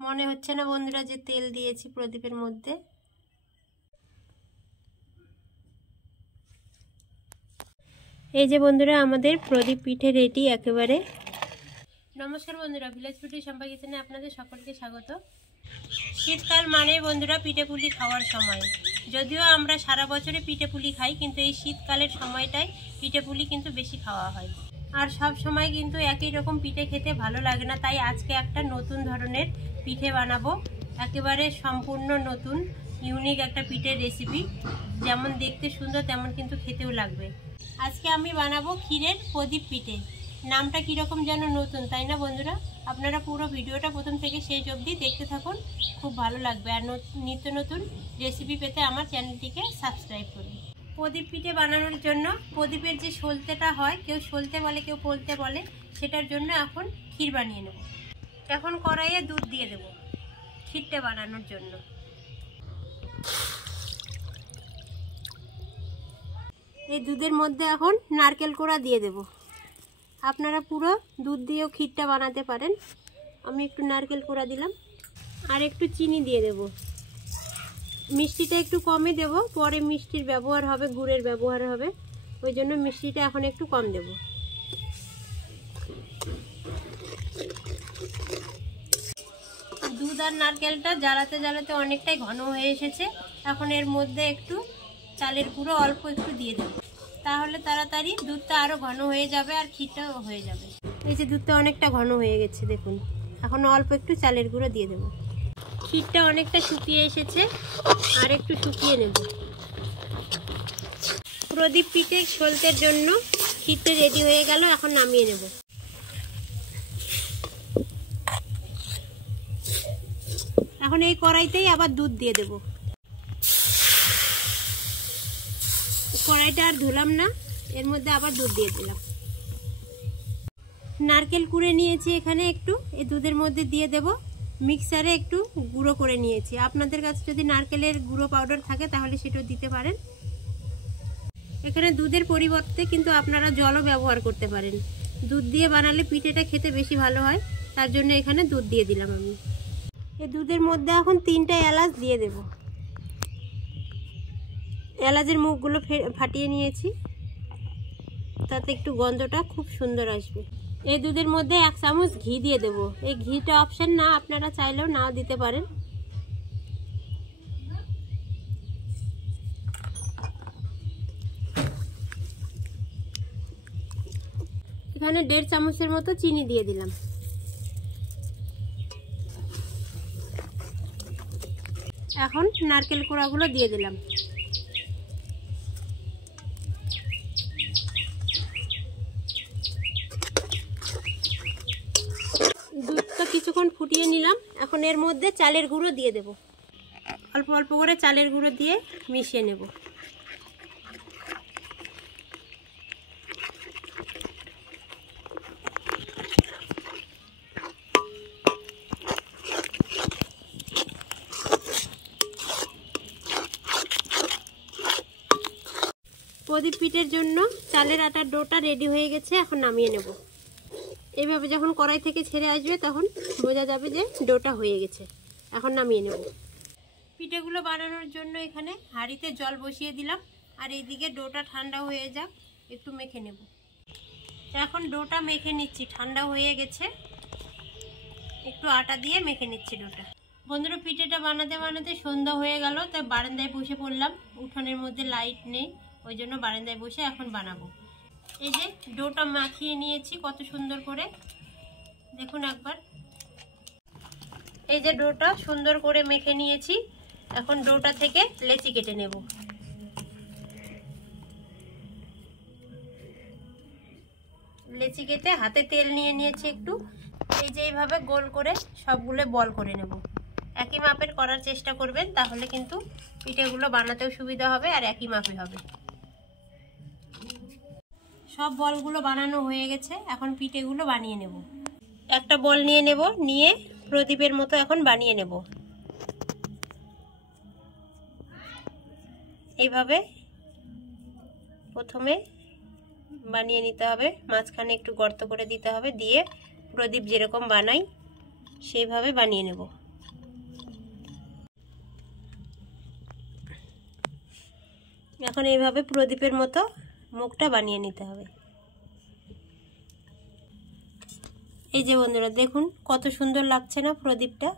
মনে হচ্ছে না বন্ধুরা যে তেল দিয়েছি প্রদীপের মধ্যে। এই যে বন্ধুরা আমাদের প্রদীপ পিঠে রেডি একেবারে। নমস্কার বন্ধুরা, ভিলেজ ফুডি সম্পা কিচেনে আপনাদের সকলকে স্বাগত। শীতকাল মানে বন্ধুরা পিঠে পুলি খাওয়ার সময়। যদিও আমরা সারা বছরে পিঠে পুলি খাই, কিন্তু এই শীতকালের সময়টাই পিঠে পুলি কিন্তু বেশি খাওয়া হয়। আর সব সময় কিন্তু একই রকম পিঠে খেতে ভালো লাগে না, তাই আজকে একটা নতুন ধরনের পিঠে বানাবো। একেবারে সম্পূর্ণ নতুন ইউনিক একটা পিঠের রেসিপি। যেমন দেখতে সুন্দর তেমন কিন্তু খেতেও লাগবে। আজকে আমি বানাবো ক্ষীরের প্রদীপ পিঠে। নামটা কীরকম যেন নতুন, তাই না বন্ধুরা? আপনারা পুরো ভিডিওটা প্রথম থেকে শেষ অবধি দেখতে থাকুন, খুব ভালো লাগবে। আর নিত্য নতুন রেসিপি পেতে আমার চ্যানেলটিকে সাবস্ক্রাইব করুন। প্রদীপ পিঠে বানানোর জন্য প্রদীপের যে সলতেটা হয়, কেউ সলতে বলে কেউ পোলতে বলে, সেটার জন্য এখন ক্ষীর বানিয়ে নেব। এখন কড়াইয়ে দুধ দিয়ে দেব ক্ষীরটা বানানোর জন্য। এই দুধের মধ্যে এখন নারকেল কোড়া দিয়ে দেব। আপনারা পুরো দুধ দিয়েও ক্ষীরটা বানাতে পারেন। আমি একটু নারকেল কোড়া দিলাম, আর একটু চিনি দিয়ে দেব। মিষ্টিটা একটু কমে দেব, পরে মিষ্টির ব্যবহার হবে, গুড়ের ব্যবহার হবে, ওই জন্য মিষ্টিটা এখন একটু কম দেব। দুধ আর নারকেলটা জ্বালাতে জ্বালাতে অনেকটাই ঘন হয়ে এসেছে। এখন এর মধ্যে একটু চালের গুঁড়ো অল্প একটু দিয়ে দেব, তাহলে তাড়াতাড়ি দুধটা আরও ঘন হয়ে যাবে আর ক্ষীরটাও হয়ে যাবে। এই যে দুধটা অনেকটা ঘন হয়ে গেছে দেখুন, এখন অল্প একটু চালের গুঁড়ো দিয়ে দেব। ক্ষীরটা অনেকটা শুকিয়ে এসেছে, আর একটু শুকিয়ে নেব। প্রদীপ পিঠে সলতের জন্য ক্ষীরটা রেডি হয়ে গেল, এখন নামিয়ে নেব। এখন এই কড়াইতেই আবার দুধ দিয়ে দেব। কড়াইটা আর ধুলাম না, এর মধ্যে আবার দুধ দিয়ে দিলাম। নারকেল কুড়ে নিয়েছি এখানে একটু, এই দুধের মধ্যে দিয়ে দেব। মিক্সারে একটু গুঁড়ো করে নিয়েছি। আপনাদের কাছে যদি নারকেলের গুঁড়ো পাউডার থাকে তাহলে সেটাও দিতে পারেন। এখানে দুধের পরিবর্তে কিন্তু আপনারা জলও ব্যবহার করতে পারেন। দুধ দিয়ে বানালে পিঠেটা খেতে বেশি ভালো হয়, তার জন্য এখানে দুধ দিয়ে দিলাম আমি। এই দুধের মধ্যে এখন 3টা এলাচ দিয়ে দেব। এলাচের মুখগুলো ফাটিয়ে নিয়েছি, তাতে একটু গন্ধটা খুব সুন্দর আসবে। এই দুধের মধ্যে 1 চামচ ঘি দিয়ে দেব। এই ঘিটা অপশন না, আপনারা চাইলেও নাও দিতে পারেন। এখানে 1.5 চামচের মতো চিনি দিয়ে দিলাম। এখন নারকেল কোড়াগুলো দিয়ে দিলাম। দুধটা কিছুক্ষণ ফুটিয়ে নিলাম। এখন এর মধ্যে চালের গুঁড়ো দিয়ে দেব। অল্প অল্প করে চালের গুঁড়ো দিয়ে মিশিয়ে নেব। প্রদীপ পিঠের জন্য চালের আটার ডোটা রেডি হয়ে গেছে, এখন নামিয়ে নেব। এইভাবে যখন কড়াই থেকে ছেড়ে আসবে তখন বোঝা যাবে যে ডোটা হয়ে গেছে। এখন নামিয়ে নেব। পিঠেগুলো বানানোর জন্য এখানে হাঁড়িতে জল বসিয়ে দিলাম, আর এইদিকে ডোটা ঠান্ডা হয়ে যাক, একটু মেখে নেব। এখন ডোটা মেখে নিচ্ছি, ঠান্ডা হয়ে গেছে। একটু আটা দিয়ে মেখে নিচ্ছি ডোটা। বন্ধুরা, পিঠেটা বানাতে বানাতে সন্ধ্যা হয়ে গেল, তাই বারান্দায় বসে পড়লাম। উঠোনের মধ্যে লাইট নেই, ওই জন্য বারান্দায় বসে এখন বানাবো। এই যে ডোটা মাখিয়ে নিয়েছি কত সুন্দর করে, দেখুন একবার। এই যে ডোটা সুন্দর করে মেখে নিয়েছি। এখন ডোটা থেকে লেচি কেটে নেব। লেচি কেটে হাতে তেল নিয়ে নিয়েছি একটু। এই যে এইভাবে গোল করে সবগুলো বল করে নেব। একই মাপের করার চেষ্টা করবেন, তাহলে কিন্তু পিঠেগুলো বানাতেও সুবিধা হবে আর একই মাপে হবে। সব বলগুলো বানানো হয়ে গেছে, এখন পিঠেগুলো বানিয়ে নেব। একটা বল নিয়ে নেব, নিয়ে প্রদীপের মতো এখন বানিয়ে নেব। এইভাবে প্রথমে বানিয়ে নিতে হবে, মাঝখানে একটু গর্ত করে দিতে হবে, দিয়ে প্রদীপ যেরকম বানাই সেইভাবে বানিয়ে নেব। এখন এইভাবে প্রদীপের মতো মুখটা বানিয়ে নিতে হবে। এই যে বন্ধুরা দেখুন কত সুন্দর লাগছে না প্রদীপটা।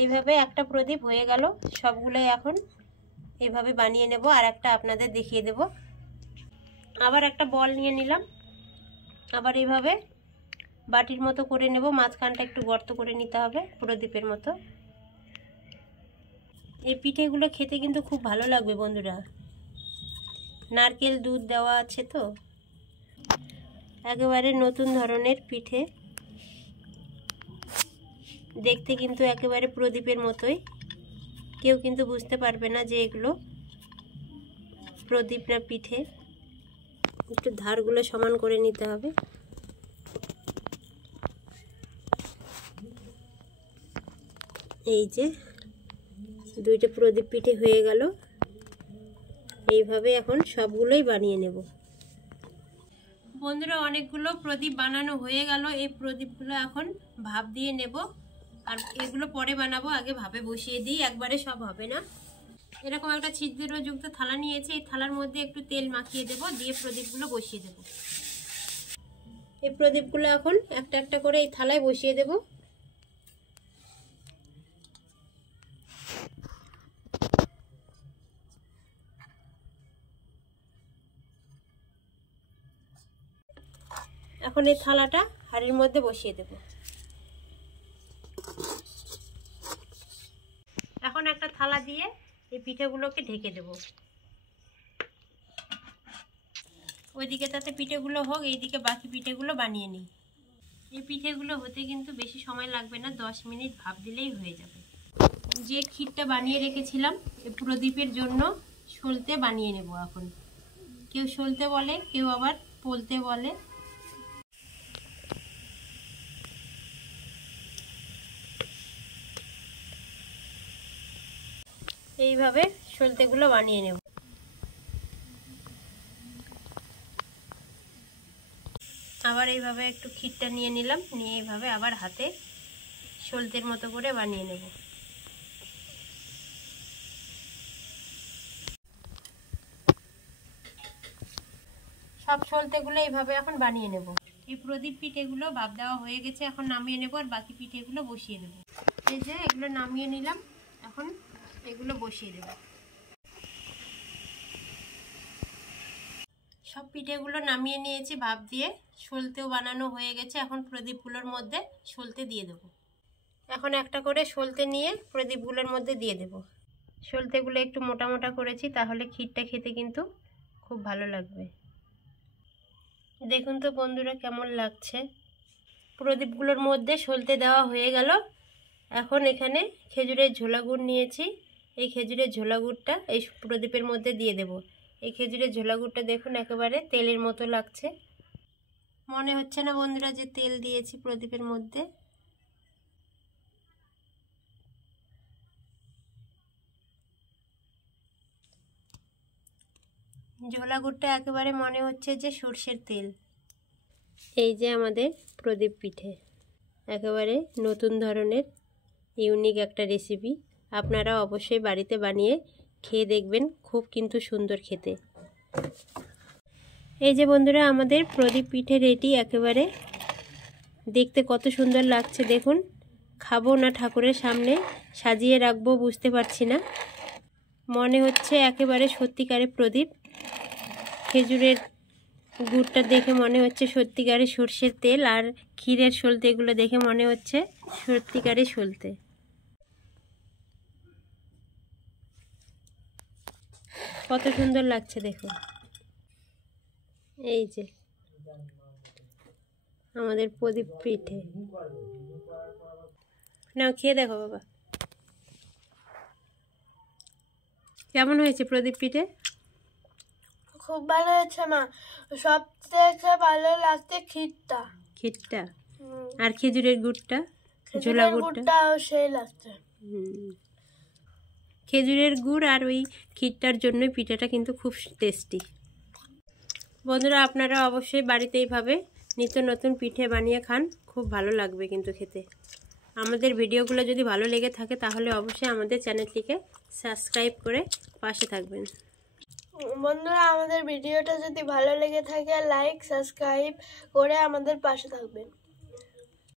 এইভাবে একটা প্রদীপ হয়ে গেল, সবগুলোই এখন এইভাবে বানিয়ে নেব। আর একটা আপনাদের দেখিয়ে দেব। আবার একটা বল নিয়ে নিলাম, আবার এইভাবে বাটির মতো করে নেব। মাঝখানটা একটু গর্ত করে নিতে হবে প্রদীপের মতো। এই পিঠেগুলো খেতে কিন্তু খুব ভালো লাগবে বন্ধুরা, নারকেল দুধ দেওয়া আছে তো। একেবারে নতুন ধরনের পিঠে, দেখতে কিন্তু একেবারে প্রদীপের মতোই। কেউ কিন্তু বুঝতে পারবে না যে এগুলো প্রদীপ না পিঠে। একটু ধারগুলো সমান করে নিতে হবে। এই যে দুইটা প্রদীপ পিঠে হয়ে গেল। এইভাবে এখন সবগুলোই বানিয়ে নেব। বন্ধুরা অনেকগুলো প্রদীপ বানানো হয়ে গেল। এই প্রদীপগুলো এখন ভাপ দিয়ে নেব, আর এগুলো পরে বানাবো। আগে ভাপে বসিয়ে দিই, একবারে সব হবে না। এরকম একটা ছিদ্রযুক্ত থালা নিয়েছি, এই থালার মধ্যে একটু তেল মাখিয়ে দেব, দিয়ে প্রদীপগুলো বসিয়ে দেব। এই প্রদীপগুলো এখন একটা একটা করে এই থালায় বসিয়ে দেব। এখন এই থালাটা হাঁড়ির মধ্যে বসিয়ে দেব। এখন একটা থালা দিয়ে এই পিঠেগুলোকে ঢেকে দেব। ওইদিকে তাতে পিঠেগুলো হোক, এইদিকে বাকি পিঠেগুলো বানিয়ে নিই। এই পিঠেগুলো হতে কিন্তু বেশি সময় লাগবে না, 10 মিনিট ভাপ দিলেই হয়ে যাবে। যে ক্ষীরটা বানিয়ে রেখেছিলাম এই প্রদীপের জন্য, সলতে বানিয়ে নেব এখন। কেউ সলতে বলে, কেউ আবার পোলতে বলে। এইভাবে সলতেগুলো বানিয়ে নেব। আবার এইভাবে একটু ক্ষীরটা নিয়ে নিলাম, নিয়ে এইভাবে আবার হাতে সলতের মতো করে বানিয়ে নেব। সব সলতেগুলো এইভাবে এখন বানিয়ে নেব। এই প্রদীপ পিঠেগুলো ভাপ দেওয়া হয়ে গেছে, এখন নামিয়ে নেব আর বাকি পিঠেগুলো বসিয়ে দেব। এই যে এগুলো নামিয়ে নিলাম, এখন এগুলো বসিয়ে দেব। সব পিঠেগুলো নামিয়ে নিয়েছি ভাপ দিয়ে, সলতেও বানানো হয়ে গেছে। এখন প্রদীপগুলোর মধ্যে সলতে দিয়ে দেব। এখন একটা করে সলতে নিয়ে প্রদীপগুলোর মধ্যে দিয়ে দেব। সলতেগুলো একটু মোটা মোটা করেছি, তাহলে ক্ষীরটা খেতে কিন্তু খুব ভালো লাগবে। দেখুন তো বন্ধুরা কেমন লাগছে। প্রদীপগুলোর মধ্যে সলতে দেওয়া হয়ে গেল। এখন এখানে খেজুরের ঝোলা গুড় নিয়েছি, এই খেজুরের ঝোলা গুড়টা এই প্রদীপের মধ্যে দিয়ে দেব। এই খেজুরের ঝোলা গুড়টা দেখুন একেবারে তেলের মতো লাগছে। মনে হচ্ছে না বন্ধুরা যে তেল দিয়েছি প্রদীপের মধ্যে? ঝোলা গুড়টা একেবারে মনে হচ্ছে যে সর্ষের তেল। এই যে আমাদের প্রদীপ পিঠে, একেবারে নতুন ধরনের ইউনিক একটা রেসিপি। আপনারা অবশ্যই বাড়িতে বানিয়ে খেয়ে দেখবেন, খুব কিন্তু সুন্দর খেতে। এই যে বন্ধুরা আমাদের প্রদীপ পিঠে রেডি। একেবারে দেখতে কত সুন্দর লাগছে দেখুন। খাবো না ঠাকুরের সামনে সাজিয়ে রাখবো বুঝতে পারছি না, মনে হচ্ছে একেবারে সত্যিকারের প্রদীপ। খেজুরের গুড়টা দেখে মনে হচ্ছে সত্যিকারের সর্ষের তেল, আর ক্ষীরের সলতে এগুলো দেখে মনে হচ্ছে সত্যিকারের সলতে। কত সুন্দর লাগছে দেখুন। এই যে আমাদের প্রদীপ পিঠে, নাও খেয়ে দেখো বাবা কেমন হয়েছে প্রদীপ পিঠে। খুব ভালো হয়েছে মা, সবথেকে ভালো লাগছে ক্ষীরটা। ক্ষীরটা আর খেজুরের গুড়টা, ঝোলা গুড়টা সেই লাগছে। খেজুরের গুড় আর ওই ক্ষীরটার জন্যই পিঠাটা কিন্তু খুব টেস্টি। বন্ধুরা আপনারা অবশ্যই বাড়িতে এইভাবে নিত্য নতুন পিঠে বানিয়ে খান, খুব ভালো লাগবে কিন্তু খেতে। আমাদের ভিডিওগুলো যদি ভালো লেগে থাকে তাহলে অবশ্যই আমাদের চ্যানেলটিকে সাবস্ক্রাইব করে পাশে থাকবেন। বন্ধুরা, আমাদের ভিডিওটা যদি ভালো লেগে থাকে লাইক সাবস্ক্রাইব করে আমাদের পাশে থাকবেন।